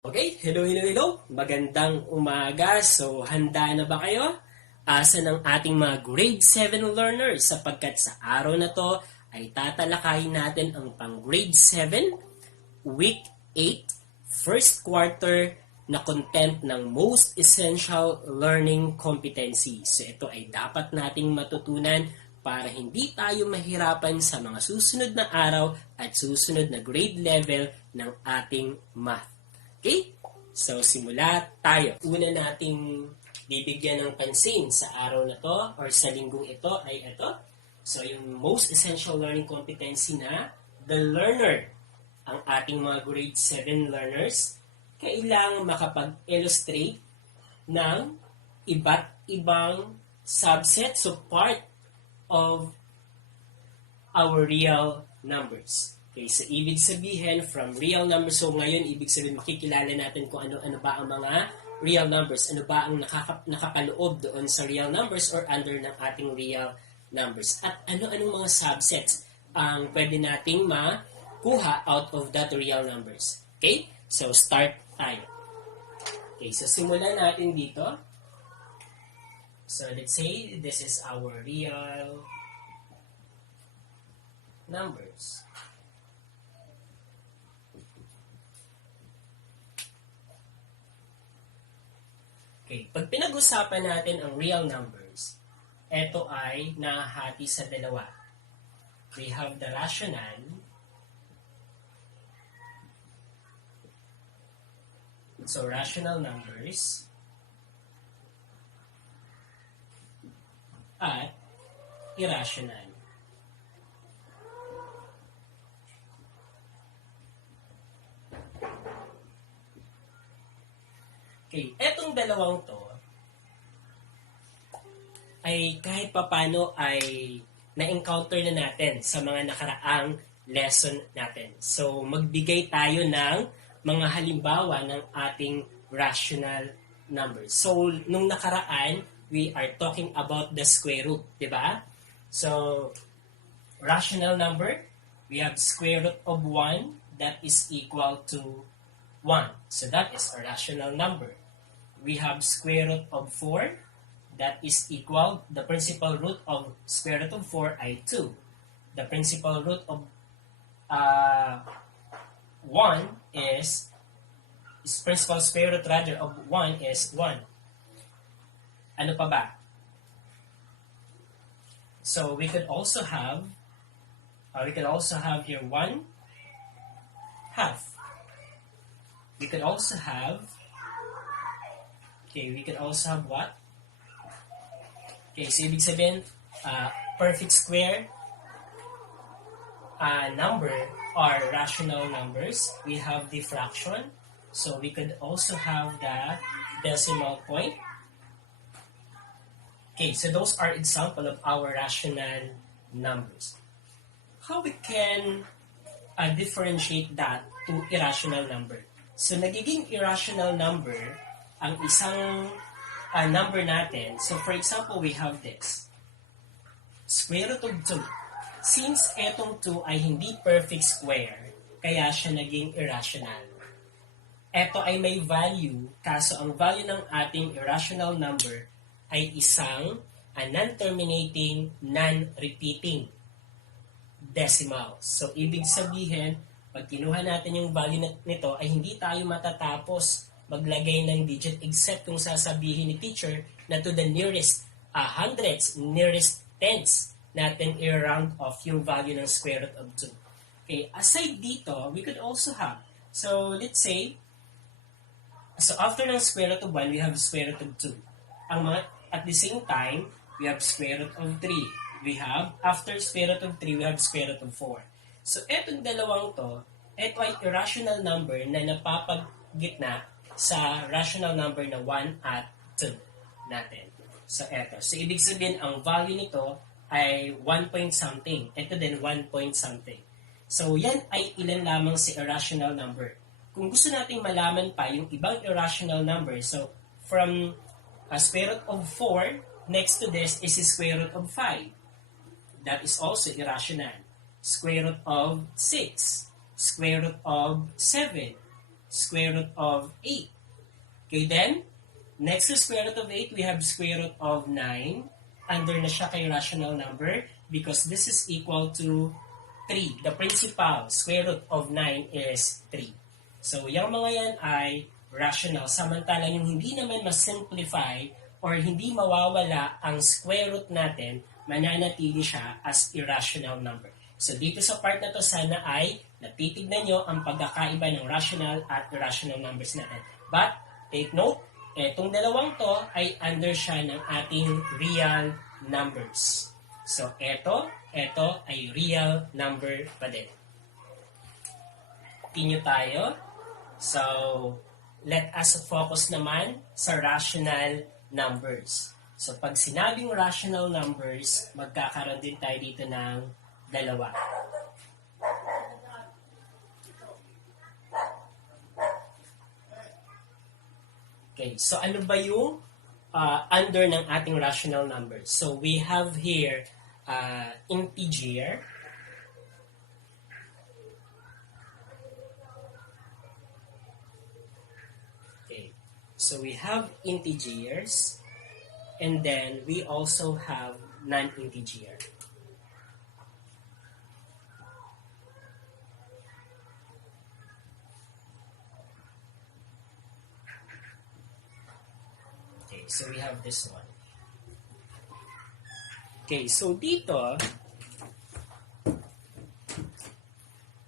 Okay, hello. Magandang umaga. So, handa na ba kayo? Asa ng ating mga grade 7 learners sapagkat sa araw na to ay tatalakayin natin ang pang grade 7, week 8, first quarter na content ng most essential learning competencies. So, ito ay dapat nating matutunan para hindi tayo mahirapan sa mga susunod na araw at susunod na grade level ng ating math. Okay? So, simula tayo. Una nating bibigyan ng pansin sa araw na to or sa linggong ito ay ito. So, yung most essential learning competency na the learner, ang ating mga grade 7 learners, kailangan makapag-illustrate ng iba't ibang subset, so part of our real numbers. Okay, so ibig sabihin from real numbers, so ngayon ibig sabihin makikilala natin kung ano ba ang mga real numbers, ano ba ang nakakaloob doon sa real numbers or under ng ating real numbers, at ano-anong mga subsets ang pwede nating makuha out of that real numbers. Okay, so start tayo. Okay, so simulan natin dito. So let's say this is our real numbers. Okay, pag pinag-usapan natin ang real numbers, ito ay nahahati sa dalawa. We have the rational rational numbers at irrational. Okay, etong dalawang to ay kahit papano ay na-encounter na natin sa mga nakaraang lesson natin. So, magbigay tayo ng mga halimbawa ng ating rational numbers. So, nung nakaraan, we are talking about the square root, di ba? So, rational number, we have square root of 1 that is equal to 1. So, that is a rational number. We have square root of 4 that is equal, the principal root of square root of 4 ay 2. The principal root of 1 is principal square root rather of 1 is 1. Ano pa ba? So we could also have here 1 half. We could also have what? Okay, so ibig sabihin, perfect square number are rational numbers. We have the fraction. So we could also have the decimal point. Okay, so those are example of our rational numbers. How we can differentiate that to irrational number? So nagiging irrational number ang isang number natin. So for example, we have this. Square root of 2. Since etong 2 ay hindi perfect square, kaya siya naging irrational. Ito ay may value, kaso ang value ng ating irrational number ay isang non-terminating, non-repeating decimal. So ibig sabihin, pag kinuha natin yung value nito ay hindi tayo matatapos maglagay ng digit except kung sasabihin ni teacher na to the nearest hundreds, nearest tens natin i-round off yung value ng square root of 2. Okay, aside dito, we could also have, so let's say, so after ng square root of 1, we have square root of 2. At the same time, we have square root of 3. We have, after square root of 3, we have square root of 4. So etong dalawang to, ito ay irrational number na napapagitna sa rational number na 1 at 2 natin. So, eto. So, ibig sabihin, ang value nito ay 1 point something. Ito din, 1 point something. So, yan ay ilan lamang si irrational number. Kung gusto nating malaman pa yung ibang irrational number, so, from square root of 4, next to this is the square root of 5. That is also irrational. Square root of 6. Square root of 7. square root of 8. Okay, then, next to square root of 8, we have square root of 9. Under na siya kay rational number because this is equal to 3. The principal square root of 9 is 3. So, yung mga yan ay rational. Samantalang yung hindi naman mas-simplify or hindi mawawala ang square root natin, mananatili siya as irrational number. So, dito sa part na to, sana ay natitignan nyo ang pagkakaiba ng rational at irrational numbers natin. But, take note, itong dalawang to ay under siya ng ating real numbers. So, ito ay real number pa din. Continue tayo. So, let us focus naman sa rational numbers. So, pag sinabing rational numbers, magkakaroon din tayo dito ng dalawa. Okay, so ano ba yung under ng ating rational numbers? So, we have here integer. Okay, so we have integers, and then we also have non-integer. Okay, so we have this one. Okay, so dito,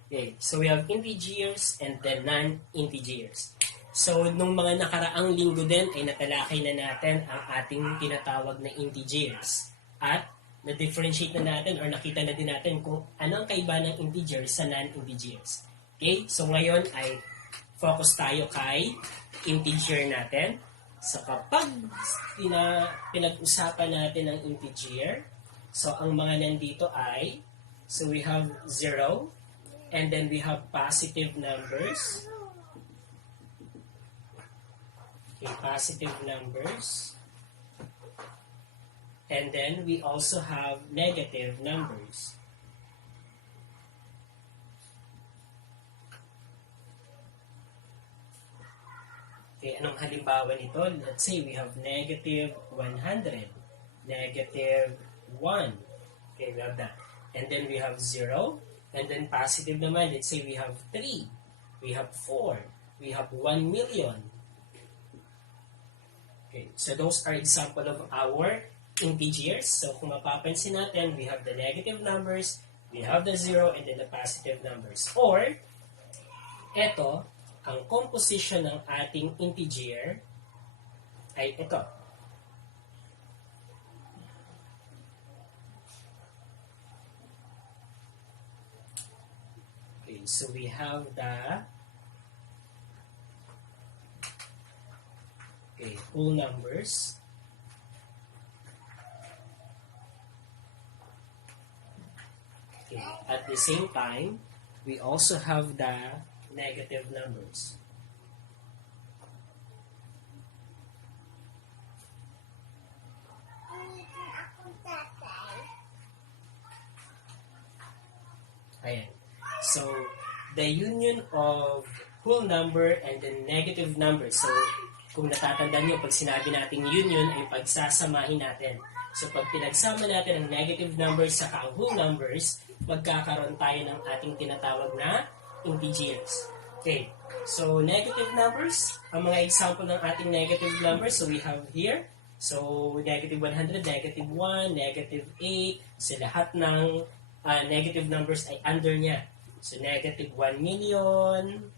okay, so we have integers and then non-integers. So, nung mga nakaraang linggo din ay natalakay na natin ang ating tinatawag na integers. At na-differentiate na natin or nakita na din natin kung anong kaiba ng integers sa non-integers. Okay, so ngayon ay focus tayo kay integer natin. So, kapag pinag-usapan natin ang integer, so ang mga nandito ay, so we have 0, and then we have positive numbers. Okay, positive numbers. And then we also have negative numbers. Okay, anong halimbawa nito? Let's say we have negative 100, negative 1. Okay, we have that. And then we have 0. And then positive naman, let's say we have 3. We have 4. We have 1 million. Okay, so those are example of our integers. So kung mapapansin natin, we have the negative numbers, we have the 0, and then the positive numbers. Or, eto, ang composition ng ating integer ay ito. Okay, so we have the whole numbers. Okay, at the same time, we also have the negative numbers. Ayan. So, the union of whole number and the negative number. So, kung natatandaan nyo, pag sinabi natin union, ay pagsasamahin natin. So, pag pinagsama natin ang negative numbers sa ang whole numbers, magkakaroon tayo ng ating tinatawag na integers. Okay. So, negative numbers, ang mga example ng ating negative numbers, so we have here, so negative 100, negative 1, negative 8, so lahat ng negative numbers ay under niya. So, negative 1 million,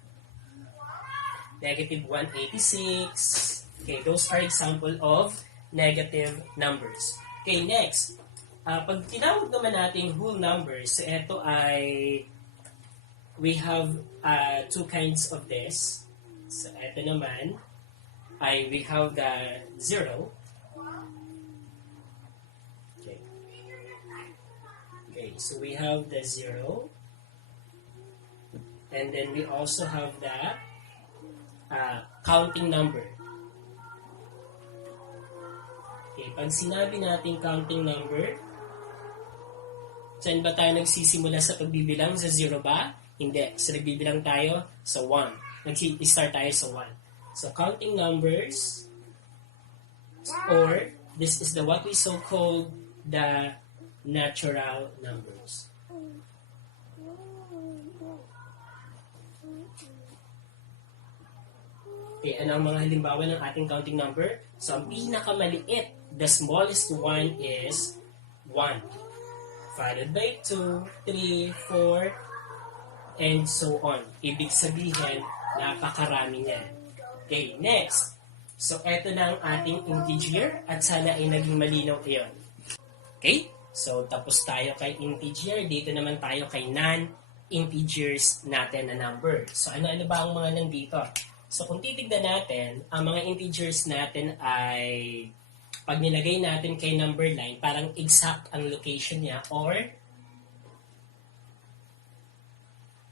negative 186. Okay, those are example of negative numbers. Okay, next. Pag tinawag naman natin whole numbers, so ito ay, we have two kinds of this. So, ito naman ay we have the 0. Okay. Okay, so we have the 0. And then we also have the counting number. Okay, pag sinabi natin counting number, saan ba tayo nagsisimula sa pagbibilang? Sa 0 ba? Hindi. So, nagbibilang tayo sa 1. Nag-start tayo sa 1. So, counting numbers, or this is the what we so-called the natural numbers. Okay, ano ang mga halimbawa ng ating counting number? So, ang pinakamaliit, the smallest one is 1. Followed by 2, 3, 4, and so on. Ibig sabihin, napakarami niyan. Okay, next. So, eto na ang ating integer at sana ay naging malinaw iyon. Okay? So, tapos tayo kay integer. Dito naman tayo kay non-integers natin na number. So, ano-ano ba ang mga nandito? So, kung titignan natin, ang mga integers natin ay pag nilagay natin kay number line, parang exact ang location niya or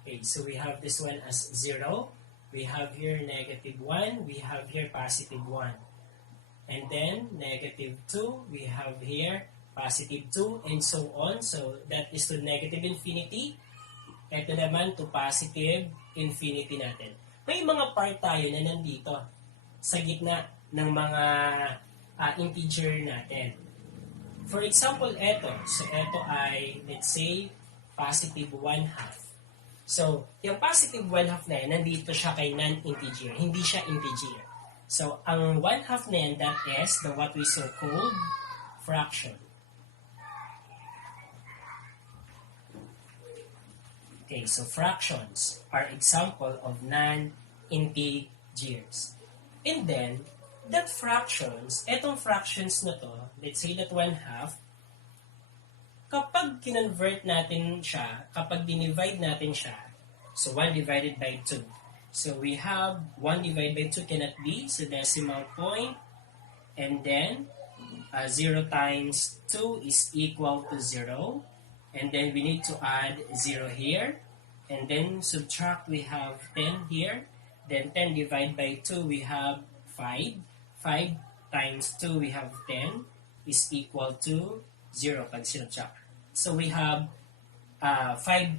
okay, so we have this one as 0. We have here negative 1. We have here positive 1. And then negative 2. We have here positive 2 and so on. So that is to negative infinity. Ito naman to positive infinity natin. May mga part tayo na nandito sa gitna ng mga integer natin. For example, ito. So ito ay, let's say, positive 1/2. So, yung positive 1/2 na yan, nandito siya kay non-integer. Hindi siya integer. So, ang 1/2 na yan, that is the what we so-called fraction. Okay, so fractions are example of non-integers. And then, that fractions, etong fractions na to, let's say that 1/2, kapag kinonvert natin siya, kapag dinivide natin siya, so 1 divided by 2. So we have 1 divided by 2 cannot be, so decimal point, and then 0 times 2 is equal to 0, and then we need to add 0 here, and then subtract, we have 10 here, then 10 divided by 2, we have 5, 5 times 2, we have 10, is equal to 0 pag sinubtract. So we have 5/10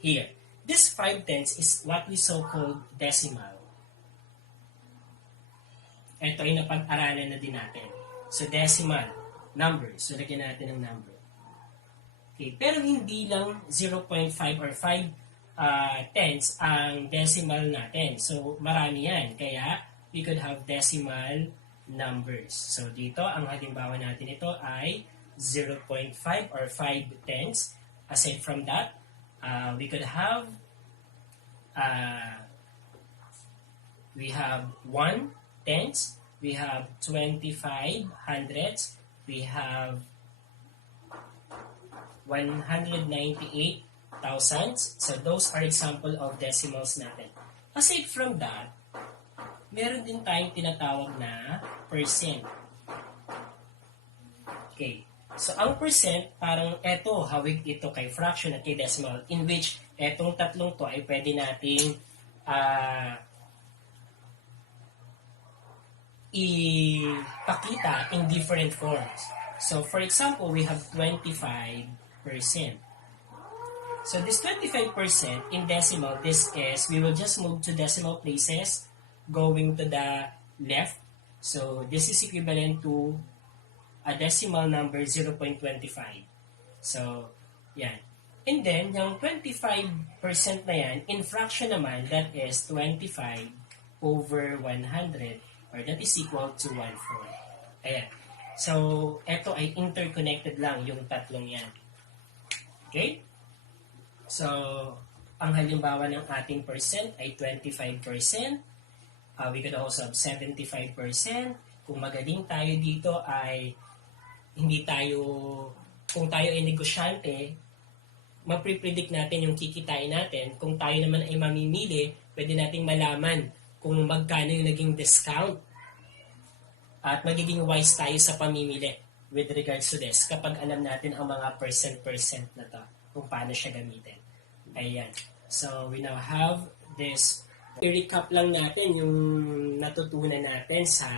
here. This 5/10 is what we so-called decimal. Ito ay napag-aralan na din natin. So decimal number. So lagyan natin ng number. Okay, pero hindi lang 0.5 or 5/10 ang decimal natin. So marami yan. Kaya we could have decimal numbers. So dito, ang halimbawa natin ito ay 0.5 or 5/10. Aside from that, we could have we have 1/10, we have 25 hundredths, we have 198 thousandths. So those are example of decimals natin. Aside from that, meron din tayong tinatawag na percent. Okay. So, ang percent, parang eto, hawig ito kay fraction at kay decimal, in which etong tatlong to ay pwede nating ipakita in different forms. So, for example, we have 25%. So, this 25% in decimal, this is, we will just move to decimal places, going to the left. So, this is equivalent to a decimal number 0.25. So, yan. And then, yung 25% na yan, in fraction naman, that is 25 over 100, or that is equal to 1/4. Ayan. So, eto ay interconnected lang yung tatlong yan. Okay? So, ang halimbawa ng ating percent ay 25%. We could also have 75%. Kung magaling tayo dito ay hindi tayo, kung tayo ay negosyante, mapipredict natin yung kikitain natin. Kung tayo naman ay mamimili, pwede nating malaman kung magkano yung naging discount. At magiging wise tayo sa pamimili with regards to this kapag alam natin ang mga percent na to, kung paano siya gamitin. Ayan. So, we now have this. I-recap lang natin yung natutunan natin sa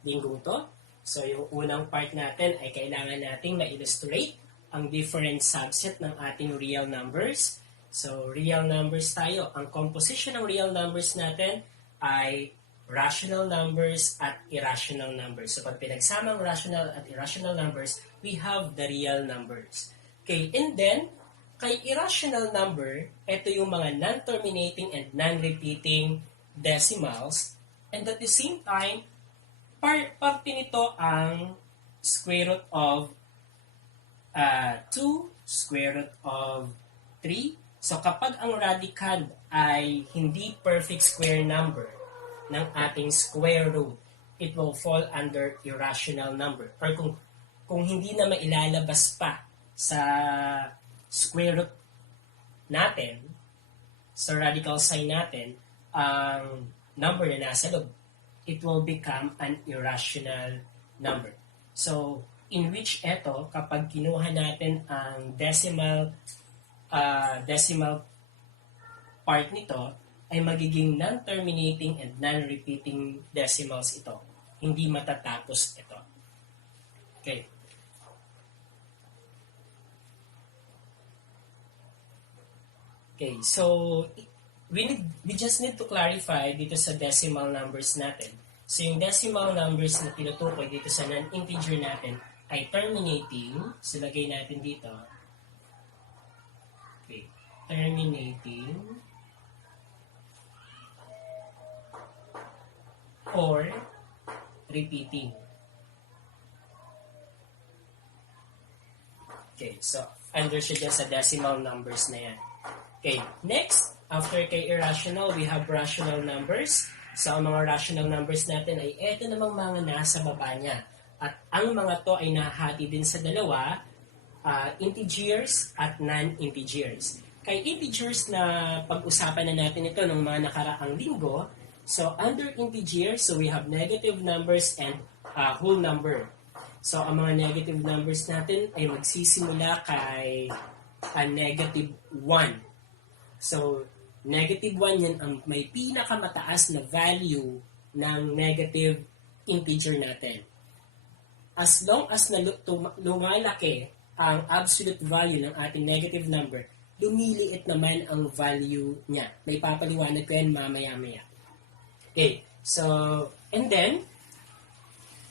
linggong to. So, yung unang part natin ay kailangan nating ma-illustrate ang different subset ng ating real numbers. So, real numbers tayo. Ang composition ng real numbers natin ay rational numbers at irrational numbers. So, pag pinagsama ang rational at irrational numbers, we have the real numbers. Okay, and then, kay irrational number, ito yung mga non-terminating and non-repeating decimals. And at the same time, parte nito ang square root of 2, square root of 3. So kapag ang radicand ay hindi perfect square number ng ating square root, it will fall under irrational number. Or kung hindi na mailalabas pa sa square root natin, sa radical sign natin, ang number na nasa loob, it will become an irrational number. So, in which eto, kapag kinuha natin ang decimal part nito, ay magiging non-terminating and non-repeating decimals ito. Hindi matatapos ito. Okay. Okay, so we just need to clarify dito sa decimal numbers natin. So yung decimal numbers na tinutukoy dito sa non-integer natin ay terminating. So lagay natin dito. Okay, terminating or repeating. Okay, so under siya dyan sa decimal numbers na yan. Okay, next, after kay irrational, we have rational numbers. So, ang mga rational numbers natin ay eto namang mga nasa baba niya. At ang mga to ay nahati din sa dalawa, integers at non-integers. Kay integers na pag-usapan na natin ito ng mga nakaraang linggo, so under integers, so we have negative numbers and whole number. So, ang mga negative numbers natin ay magsisimula kay negative 1. So, negative 1 yan ang may pinakamataas na value ng negative integer natin. As long as lumalaki ang absolute value ng ating negative number, lumiliit naman ang value niya. May papaliwanag ko yan mamaya-maya. Okay, so, and then,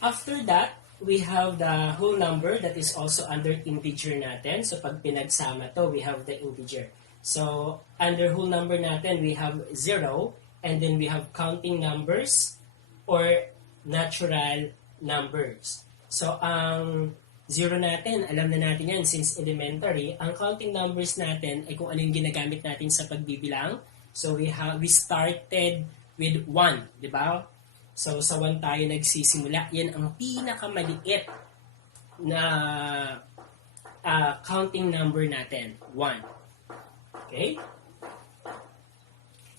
after that, we have the whole number that is also under integer natin. So, pag pinagsama to, we have the integer. So, under whole number natin, we have 0, and then we have counting numbers or natural numbers. So, ang 0 natin, alam na natin yan since elementary. Ang counting numbers natin ay kung ano yung ginagamit natin sa pagbibilang. So, we started with 1, di ba? So, sa 1 tayo nagsisimula. Yan ang pinakamaliit na counting number natin, 1. Okay?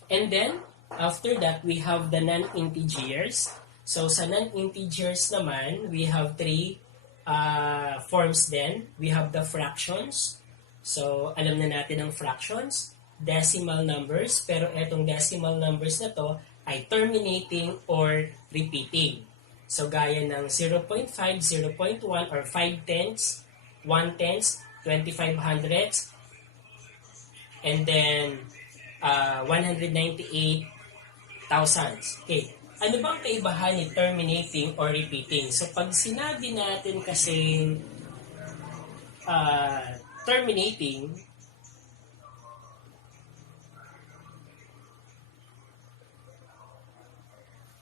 And then, after that, we have the non-integers. So, sa non-integers naman, we have 3 forms then. We have the fractions. So, alam na natin ang fractions, decimal numbers, pero etong decimal numbers na to ay terminating or repeating. So, gaya ng 0.5, 0.1, or 5 tenths, 1 tenths, 25 hundredths, and then 198 thousandths. Okay. Ano bang kaibahan ni terminating or repeating? So, pag sinabi natin kasi terminating,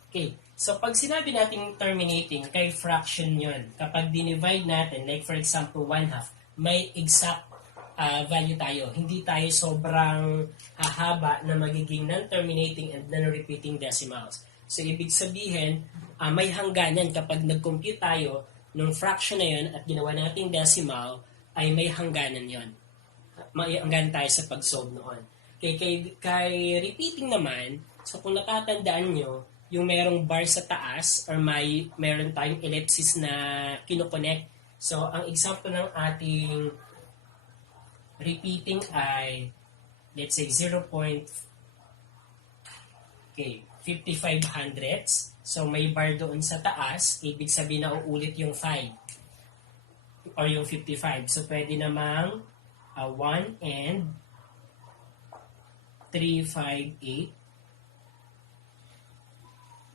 okay. So, pag sinabi natin terminating, kay fraction yun. Kapag dinivide natin, like for example, 1/2, may exact value tayo. Hindi tayo sobrang hahaba na magiging non-terminating and non-repeating decimals. So, ibig sabihin, may hangganan kapag nag-compute tayo ng fraction na yun at ginawa nating decimal, ay may hangganan yun. May hangganan tayo sa pag-solve noon. Kay repeating naman, so kung natatandaan nyo, yung merong bar sa taas or meron tayong ellipsis na kinoconnect. So, ang example ng ating repeating ay, let's say, 55 hundredths. So, may bar doon sa taas. Ibig sabihin na uulit yung 5 or yung 55. So, pwede namang 1 and 358.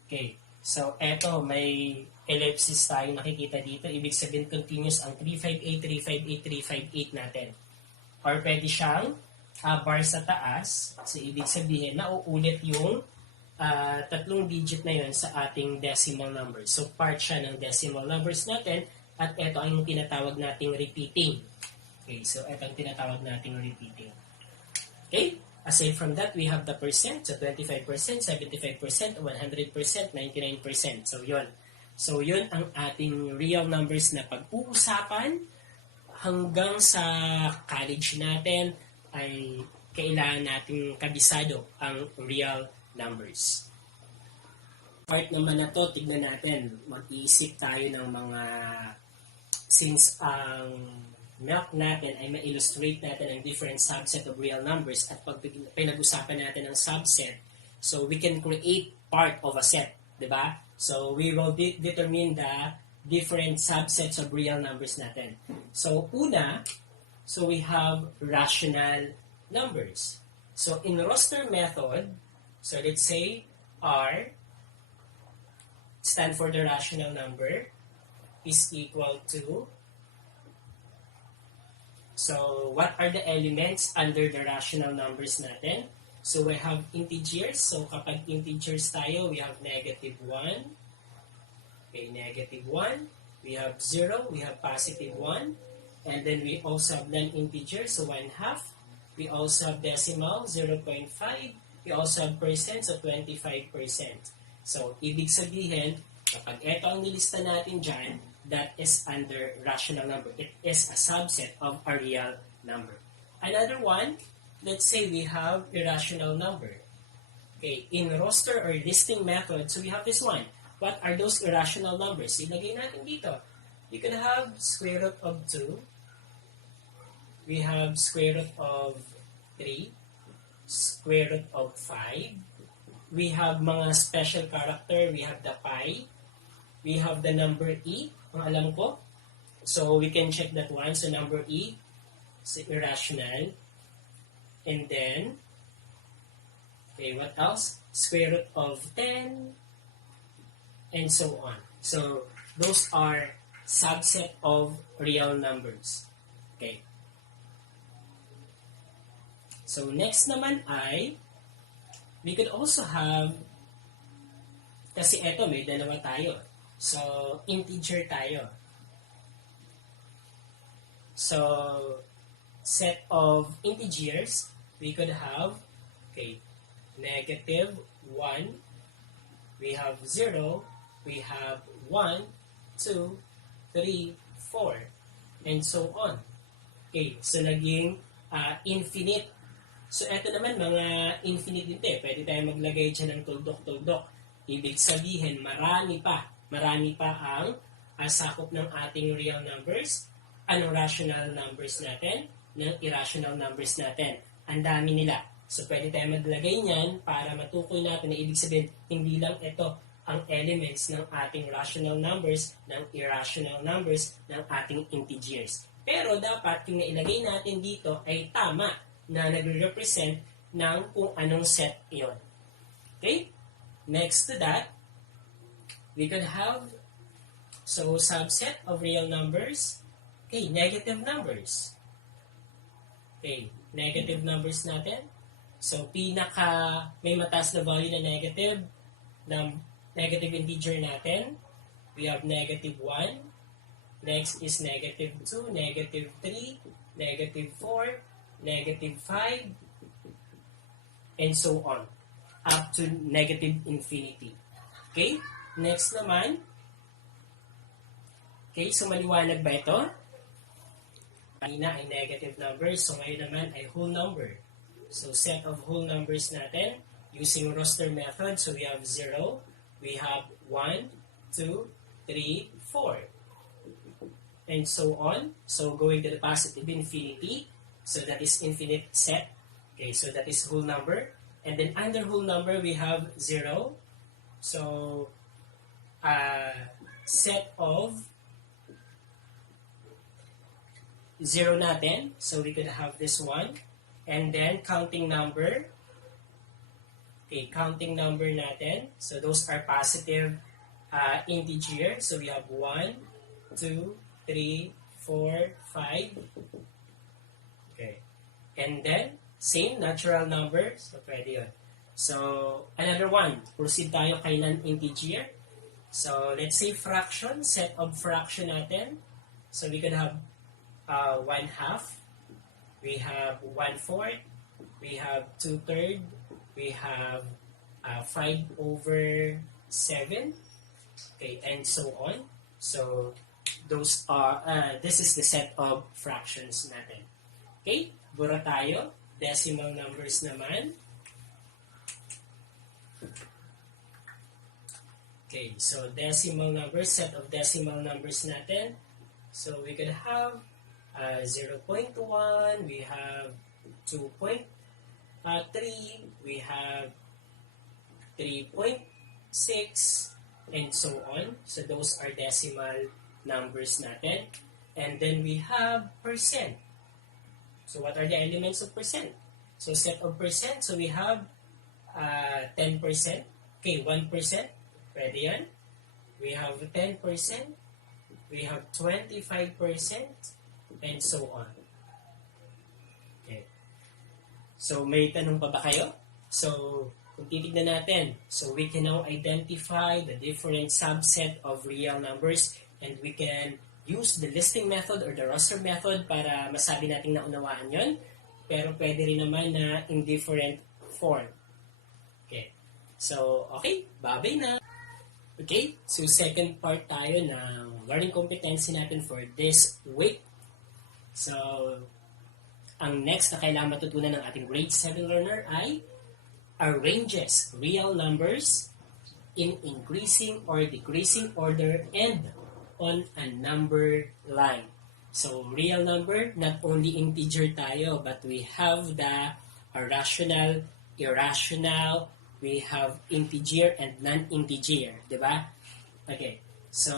Okay. So, eto, may ellipsis tayo nakikita dito. Ibig sabihin, continuous ang 358, 358, 358 natin. Or pwede siyang bar sa taas. So, ibig sabihin, nauulit yung tatlong digit na yun sa ating decimal numbers. So, part siya ng decimal numbers natin. At ito ang tinatawag nating repeating. Okay, so ito ang tinatawag nating repeating. Okay? Aside from that, we have the percent. So, 25%, 75%, 100%, 99%. So, yun. So, yun ang ating real numbers na pag-uusapan hanggang sa college natin ay kailangan nating kabisado ang real numbers. Part naman na to, tignan natin. Mag-iisip tayo ng mga since ang milk natin ay ma-illustrate natin ang different subset of real numbers at pag pinag-usapan natin ang subset, so we can create part of a set, di ba? So we will determine the different subsets of real numbers natin. So una, so we have rational numbers. So in roster method, so let's say R stand for the rational number is equal to, so what are the elements under the rational numbers natin? So we have integers. So kapag integers tayo, we have -1. Okay, -1. We have 0. We have +1. And then we also have non-integer, so 1/2. We also have decimal, 0.5. We also have percent, so 25%. So ibig sabihin, kapag ito ang nilista natin dyan, that is under rational number. It is a subset of a real number. Another one, let's say we have irrational number. Okay, in roster or listing method, so we have this one. What are those irrational numbers? Ilagay natin dito. You can have square root of 2. We have square root of 3. Square root of 5. We have mga special character. We have the pi. We have the number e. Ang alam ko. So, we can check that one. So, number e is irrational. And then, okay, what else? Square root of 10. And so on. So, those are subset of real numbers. Okay. So, next naman ay, we could also have, kasi eto, may dalawa tayo. So, integer tayo. So, set of integers, we could have, okay, -1, we have 0, we have 1, 2, 3, 4, and so on. Okay, so naging infinite. So, eto naman, mga infinite din ito. Pwede tayo maglagay dyan ng tuldok-tuldok. Ibig sabihin, marami pa ang sakop ng ating real numbers, anong rational numbers natin, ng irrational numbers natin. Ang dami nila. So, pwede tayo maglagay niyan para matukoy natin na ibig sabihin, hindi lang ito ang elements ng ating rational numbers, ng irrational numbers, ng ating integers. Pero dapat yung nailagay natin dito ay tama na nagre-represent ng kung anong set iyon. Okay? Next to that, we could have, so subset of real numbers, okay, negative numbers. Okay, negative numbers natin. So, may mataas na value na negative integer natin. We have -1. Next is -2, -3, -4, -5, and so on. Up to negative infinity. Okay? Next naman. Okay, so maliwanag ba ito? Kanina ay negative numbers, so ngayon naman ay whole number. So set of whole numbers natin using roster method. So we have 0, we have 1, 2, 3, 4, and so on. So going to the positive infinity, so that is infinite set. Okay, so that is whole number. And then under whole number, we have 0. So set of 0 natin. So we could have this one. And then counting number. Okay, counting number natin. So those are positive integer. So we have 1, 2, 3, 4, 5. Okay. And then, same natural number. So pwede yun. So, another one. Proceed tayo kay non-integer. So, let's say fraction. Set of fraction natin. So, we could have 1 half. We have 1/4. We have 2/3. We have 5/7. Okay, and so on. So, those are, this is the set of fractions natin. Okay, bura tayo. Decimal numbers naman. Okay, so decimal numbers, set of decimal numbers natin. So, we could have 0.1, we have 2.3, we have 3.6, and so on. So, those are decimal numbers natin. And then we have percent. So, what are the elements of percent? So, set of percent. So, we have 10%. Okay, 1%. Pwede yan. We have 10%. We have 25%. And so on. Okay. So, may tanong pa ba kayo? So, kung titignan natin, so we can now identify the different subset of real numbers and we can use the listing method or the roster method para masabi natin naunawaan yon. Pero pwede rin naman na in different form. Okay. So, okay. Bye-bye na. Okay. So, second part tayo ng learning competency natin for this week. So, ang next na kailangan matutunan ng ating grade 7 learner ay arranges real numbers in increasing or decreasing order and on a number line. So, real number, not only integer tayo, but we have the rational, irrational, we have integer and non-integer, di ba? Okay, so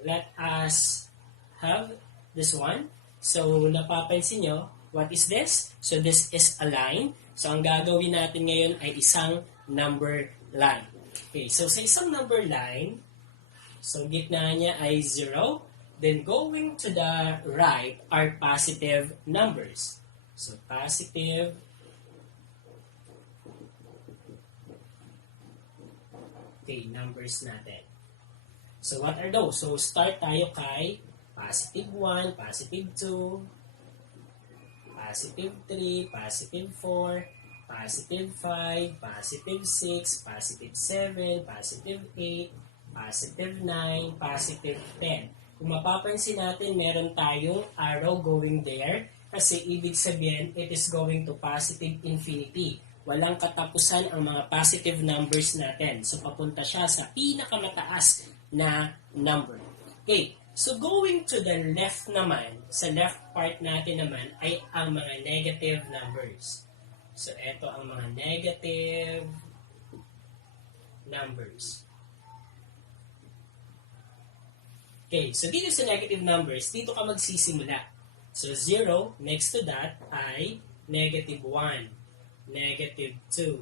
let us have this one. So, napapansin nyo, what is this? So, this is a line. So, ang gagawin natin ngayon ay isang number line. Okay, so sa isang number line, so gitna niya ay 0. Then, going to the right are positive numbers. So, positive numbers natin. So, what are those? So, start tayo kay positive 1, positive 2, positive 3, positive 4, positive 5, positive 6, positive 7, positive 8, positive 9, positive 10. Kung mapapansin natin, meron tayong arrow going there kasi ibig sabihin, it is going to positive infinity. Walang katapusan ang mga positive numbers natin. So, papunta siya sa pinakamataas na number. Okay. So, going to the left naman, sa left part natin naman, ay ang mga negative numbers. So, eto ang mga negative numbers. Okay, so dito sa negative numbers, dito ka magsisimula. So, 0, next to that ay negative 1, negative 2,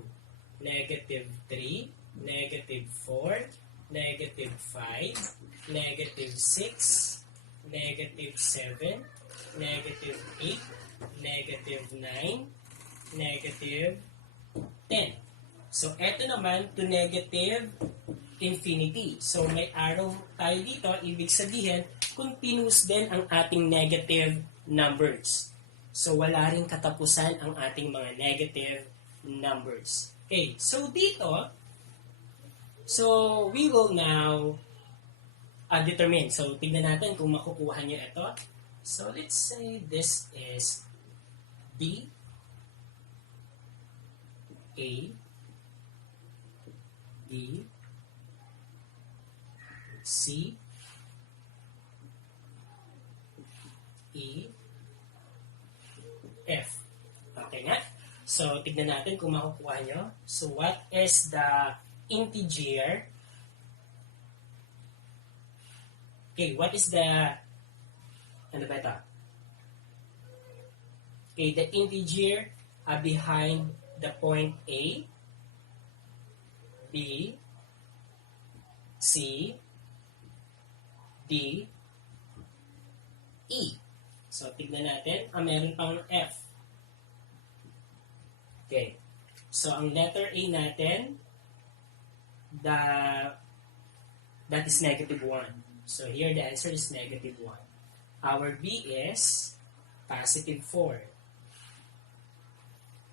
negative 3, negative 4, negative 5, negative 6, negative 7, negative 8, negative 9, negative 10. So, eto naman to negative infinity. So, may arrow tayo dito. Ibig sabihin, continuous din ang ating negative numbers. So, wala rin katapusan ang ating mga negative numbers. Okay, so dito, so, we will now determine. So, tignan natin kung makukuha nyo ito. So, let's say this is B, A, B, C, E, F. Okay nga? So, tignan natin kung makukuha nyo. So, what is the integer? Okay, what is the, ano ba ito? Okay, the integer behind the point A. B, C, D, E. So, tignan natin. Meron pang F. Okay. So, ang letter A natin, that is negative 1. So, here the answer is negative 1. Our B is positive 4.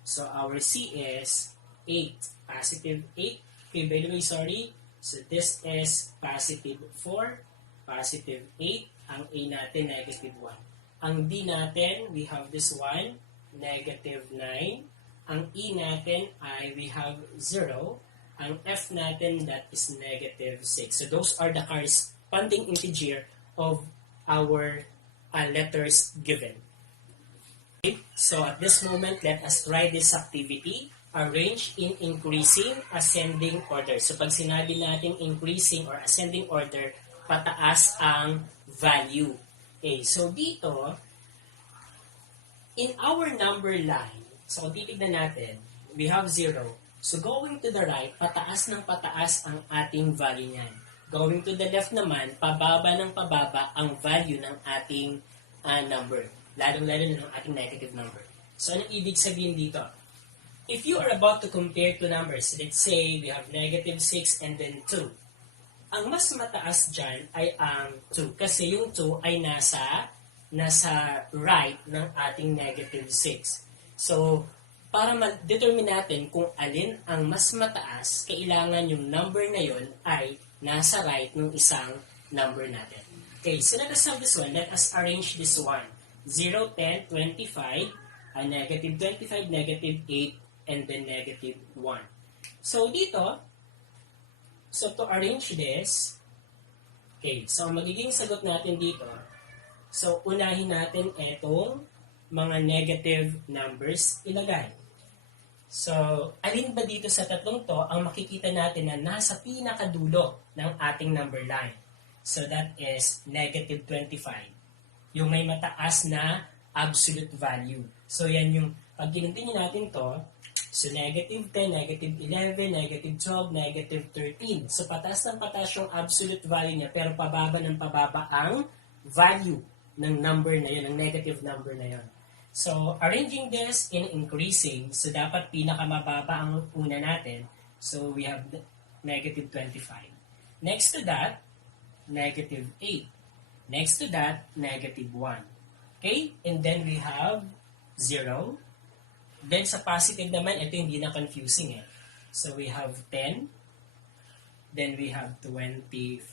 So, our C is 8. Positive 8. Okay, by the way, sorry. So, this is positive 4, positive 8. Ang A natin, negative 1. Ang D natin, we have this one, negative 9. Ang E natin ay we have 0. Ang F natin, that is negative 6. So those are the corresponding integer of our letters given. Okay? So at this moment, let us try this activity. Arrange in increasing, ascending order. So pag sinabi natin increasing or ascending order, pataas ang value. Okay, so dito, in our number line, so kung titignan natin, we have 0. So going to the right, pataas ng pataas ang ating value niyan. Going to the left naman, pababa ng pababa ang value ng ating number. Lalong-lalo na ng ating negative number. So anong ibig sabihin dito? If you are about to compare two numbers, let's say we have negative 6 and then 2. Ang mas mataas dyan ay ang 2. Kasi yung 2 ay nasa right ng ating negative 6. So, para ma-determine natin kung alin ang mas mataas, kailangan yung number na yon ay nasa right ng isang number natin. Okay, so let us have this one. Let us arrange this one. 0, 10, 25, negative 25, negative 8, and then negative 1. So, dito, so to arrange this, okay, so magiging sagot natin dito, so unahin natin etong mga negative numbers ilagay. So, alin ba dito sa tatlong to ang makikita natin na nasa pinakadulo ng ating number line? So, that is negative 25. Yung may mataas na absolute value. So, yan yung, pag ginuntin natin to, so negative 10, negative 11, negative 12, negative 13. So, pataas ng pataas yung absolute value niya, pero pababa ng pababa ang value ng number na yun, ng negative number na yun. So, arranging this in increasing, so dapat pinakamababa ang una natin. So, we have negative 25. Next to that, negative 8. Next to that, negative 1. Okay? And then we have 0. Then sa positive naman, ito hindi na confusing eh. So, we have 10. Then we have 25.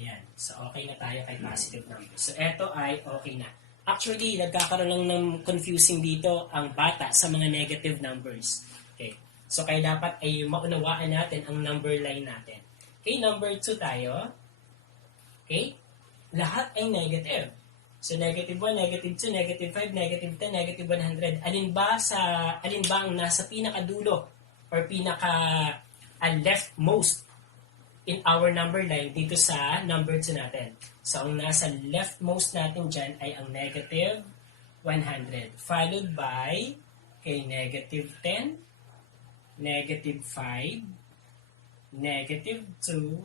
Ayan. So, okay na tayo kay positive number. So, ito ay okay na. Actually, nagkakaroon lang ng confusing dito ang bata sa mga negative numbers. Okay. So, kaya dapat ay maunawaan natin ang number line natin. Okay, number 2 tayo. Okay? Lahat ay negative. So, negative 1, negative 2, negative 5, negative 10, negative 100. Alin ba ang nasa pinakadulo or leftmost in our number line dito sa number 2 natin? So, ang nasa leftmost natin dyan ay ang negative 100. Followed by, okay, negative 10, negative 5, negative 2,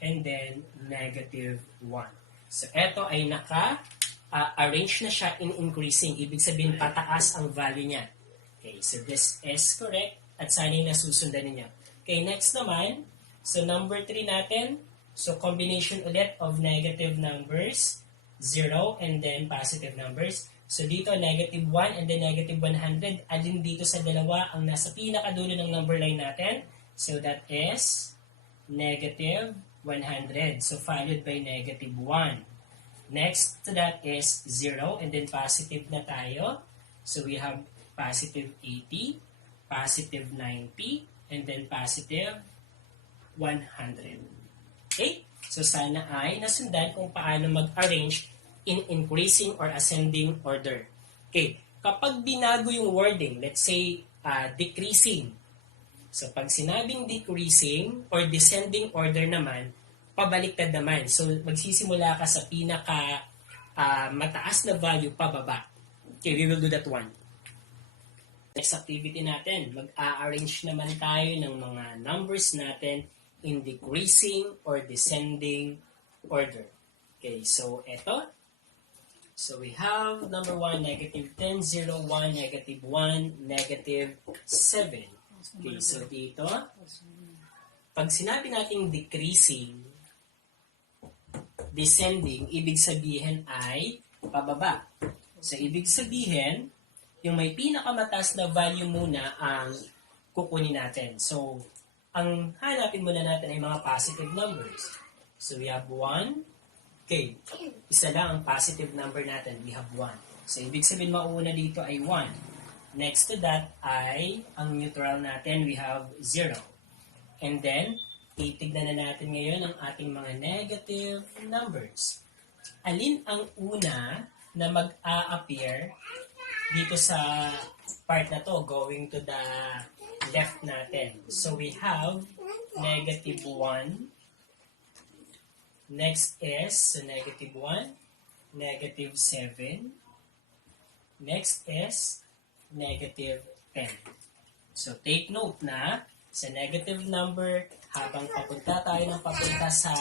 and then negative 1. So, eto ay naka-arrange na siya in increasing. Ibig sabihin, pataas ang value niya. Okay, so this is correct at sana'y nasusundan niya. Okay, next naman, so number 3 natin, so combination ulit of negative numbers, 0 and then positive numbers. So dito, negative 1 and then negative 100. Alin dito sa dalawa ang nasa pinakadulo ng number line natin? So that is negative 100. So followed by negative 1. Next to that is 0 and then positive na tayo. So we have positive 80, positive 90, and then positive 100. Okay? So, sana ay nasundan kung paano mag-arrange in increasing or ascending order. Okay. Kapag binago yung wording, let's say, decreasing. So, pag sinabing decreasing or descending order naman, pabaliktad naman. So, magsisimula ka sa mataas na value pababa. Okay, we will do that one. Next activity natin, mag-a-arrange naman tayo ng mga numbers natin in decreasing or descending order. Okay, so eto. So we have number 1, negative 10, 0, 1, negative 1, negative 7. Okay, so dito, pag sinabi natin decreasing, descending, ibig sabihin ay pababa. So ibig sabihin, yung may pinakamataas na value muna ang kukunin natin. So, ang hanapin muna natin ay mga positive numbers. So, we have 1. Okay, isa lang ang positive number natin. We have 1. So, ibig sabihin mauna dito ay 1. Next to that ay ang neutral natin, we have 0. And then, titignan na natin ngayon ang ating mga negative numbers. Alin ang una na mag-a-appear dito sa part na to, going to the left natin. So we have negative 1. Next is so negative 1, negative 7. Next is negative 10. So take note na sa negative number, habang papunta tayo ng papunta sa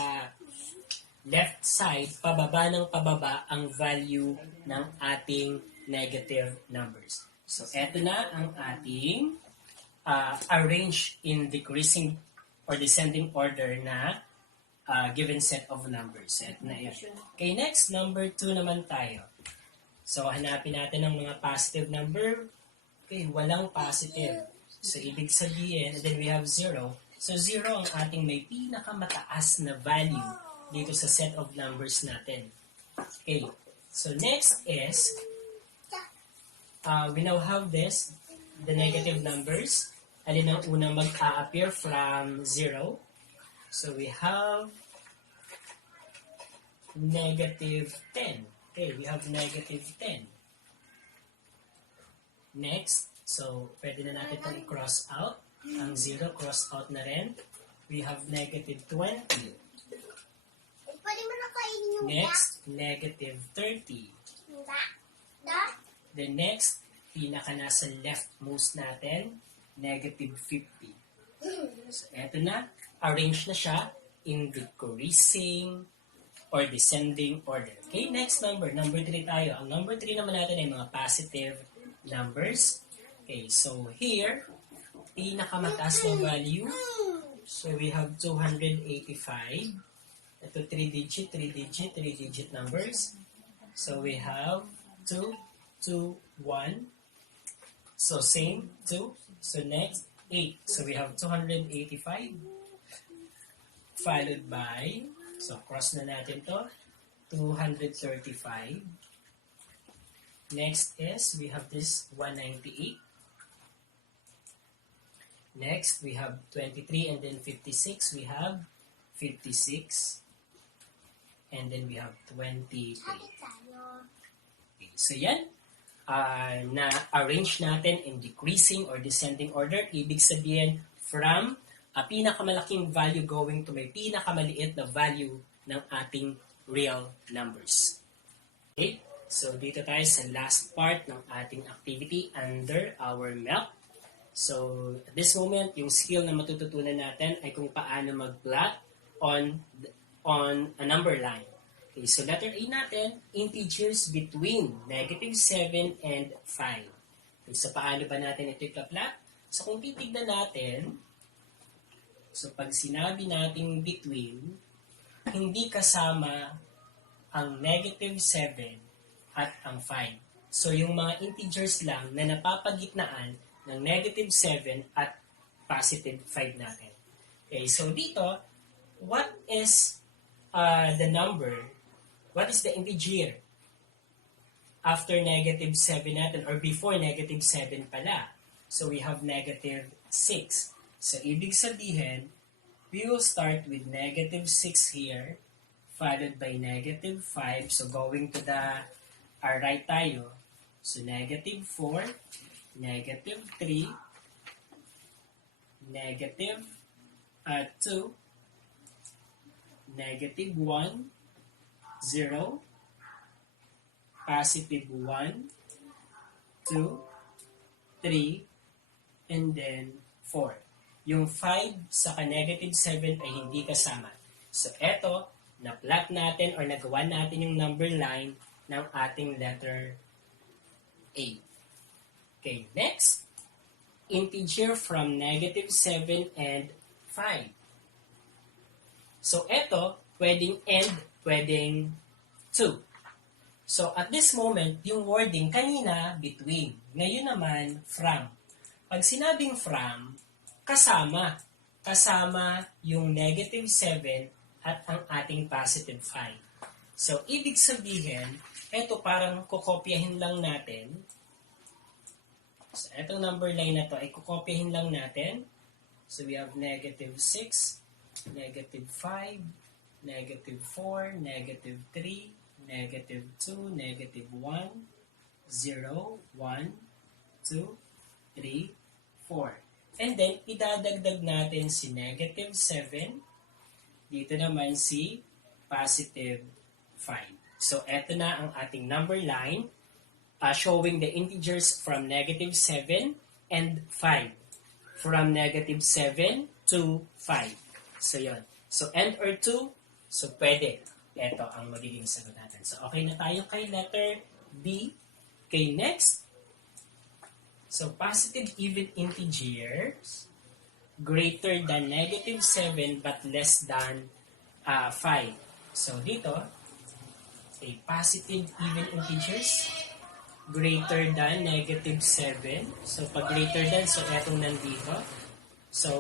left side, pababa ng pababa ang value ng ating negative numbers. So, eto na ang ating arrange in decreasing or descending order na given set of numbers. Eto na yun. Okay, next, number 2 naman tayo. So, hanapin natin ang mga positive number. Okay, walang positive. So, ibig sabihin, and then we have 0. So, 0 ang ating may pinakamataas na value dito sa set of numbers natin. Okay, so next is we now have this, the negative numbers. Alin ang unang mag-a-appear from 0? So we have negative 10. Okay, we have negative 10. Next, so pwede na natin itong i-cross out. Ang 0, cross out na rin. We have negative 20. Next, negative 30. The next, pinaka nasa leftmost natin, negative 50. So, eto na. Arrange na siya in decreasing or descending order. Okay, next number. Number 3 tayo. Ang number 3 naman natin ay mga positive numbers. Okay, so here, pinakamataas na value. So, we have 285. Ito, 3-digit numbers. So, we have 2, 2, 1. So, same, 2. So, next, 8. So, we have 285. Followed by, so, cross na natin to, 235. Next is, we have this 198. Next, we have 23, and then 56. We have 56. And then we have 23. Okay, so, yan. Na-arrange natin in decreasing or descending order. Ibig sabihin, from a pinakamalaking value going to may pinakamaliit na value ng ating real numbers. Okay? So, dito tayo sa last part ng ating activity under our MELC. So, at this moment, yung skill na matututunan natin ay kung paano mag-plot on a number line. Okay, so letter A natin, integers between negative 7 and 5. Okay, so paano ba natin ito i-plot? So kung titignan natin, so pag sinabi natin between, hindi kasama ang negative 7 at ang 5. So yung mga integers lang na napapagitnaan ng negative 7 at positive 5 natin. Okay, so dito, what is the number? What is the integer after negative 7 natin or before negative 7 pala? So we have negative 6. So ibig sabihin, we will start with negative 6 here, followed by negative 5. So going to the right tayo. So negative 4, negative 3, negative 2, negative 1, 0, positive 1, 2, 3, and then 4. Yung 5 sa negative 7 ay hindi kasama. So, eto, na-plot natin or nagawa natin yung number line ng ating letter A. Okay, next. Integer from negative 7 and 5. So, eto, pwedeng and, pwedeng to. So, at this moment, yung wording kanina, between. Ngayon naman, from. Pag sinabing from, kasama. Kasama yung negative 7 at ang ating positive 5. So, ibig sabihin, eto parang kukopyahin lang natin. So, etong number line na to ay kukopyahin lang natin. So, we have negative 6, negative 5, negative 4, negative 3, negative 2, negative 1, 0, 1, 2, 3, 4. And then, idadagdag natin si negative 7. Dito naman si positive 5. So, eto na ang ating number line showing the integers from negative 7 and 5. From negative 7 to 5. So, yun. So, and or to, so pwede. Ito ang magiging sagot natin. So, okay na tayo kay letter B. Okay, next. So, positive even integers greater than negative 7 but less than 5. So, dito, okay, positive even integers greater than negative 7. So, pag greater than, so etong nandito. So,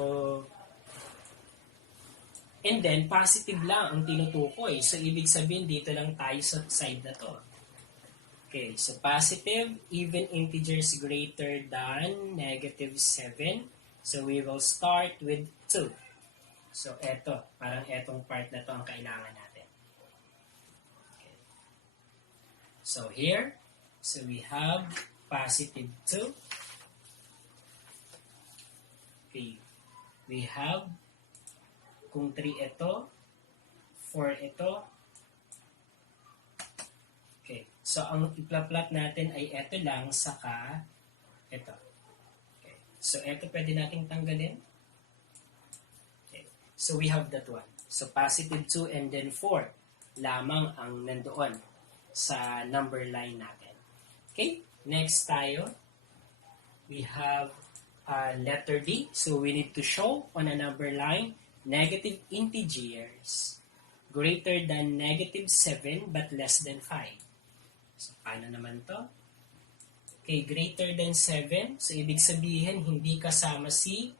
and then, positive lang ang tinutukoy. So, ibig sabihin, dito lang tayo sa side na to. Okay, so positive, even integers greater than negative 7. So, we will start with 2. So, eto. Parang etong part na to ang kailangan natin. Okay. So, here, so we have positive 2. Okay. We have kung 3 ito, 4 ito. Okay. So, ang ipla-plot natin ay ito lang, saka ito. Okay. So, ito pwede nating tanggalin. Okay. So, we have that one. So, positive 2 and then 4 lamang ang nandoon sa number line natin. Okay. Next tayo. We have letter D. So, we need to show on a number line negative integers greater than negative 7 but less than 5. So, paano naman to? Okay, greater than 7. So, ibig sabihin, hindi kasama si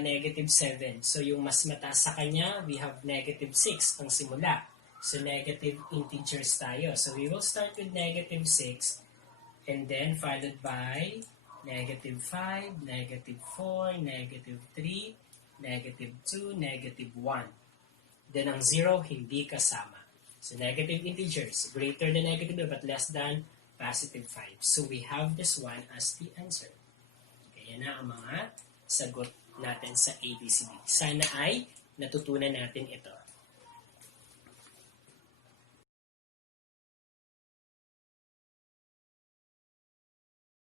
negative 7. So, yung mas mataas sa kanya, we have negative 6 ang simula. So, negative integers tayo. So, we will start with negative 6 and then followed by negative 5, negative 4, negative 3, negative 2, negative 1. Then ang 0, hindi kasama. So negative integers, greater than negative 2 but less than positive 5. So we have this one as the answer. Kaya na ang mga sagot natin sa ABCD. Sana ay natutunan natin ito.